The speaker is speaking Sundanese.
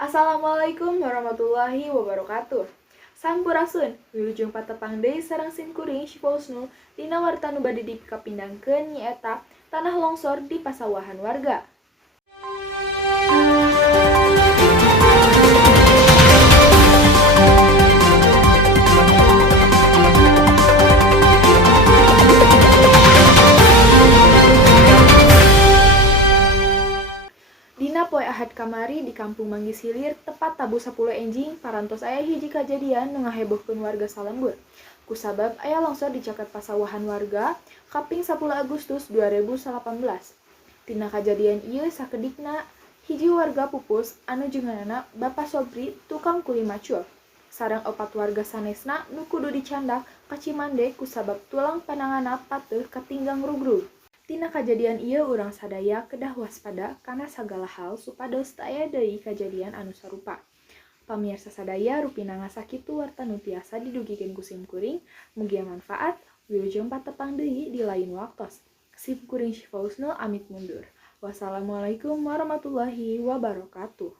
Assalamualaikum warahmatullahi wabarakatuh. Sampurasun, wilujeng patepang deui sareng simkuring Syifausnul dina warta nu bade dikapindangkeun nyaeta tanah longsor di pasawahan warga. Dina poe Ahad kamari di Kampung Manggis Hilir tepat tabu 10 enjing parantos aya hiji kajadian nu ngahebohkeun warga salembur. Kusabab aya longsor di caket pasawahan warga kaping 10 Agustus 2018. Tina kajadian ieu sakedikna hiji warga pupus anu jenenganna Bapak Sobri tukang kuli macul. Sareng 4 warga sanesna nu kudu dicandak ka Cimande kusabab tulang pandanganna pateuh katinggang rugrug. Tina kajadian ieu urang sadaya kedah waspada kana sagala hal supados teu aya deui kajadian anu sarupa. Pamirsa sadaya rupina ngasakitu warta nu tiasa didugikeun ku simkuring, mugia manfaat, wilujeng patepang deui di lain waktos. Simkuring Syifausnul amit mundur. Wassalamualaikum warahmatullahi wabarakatuh.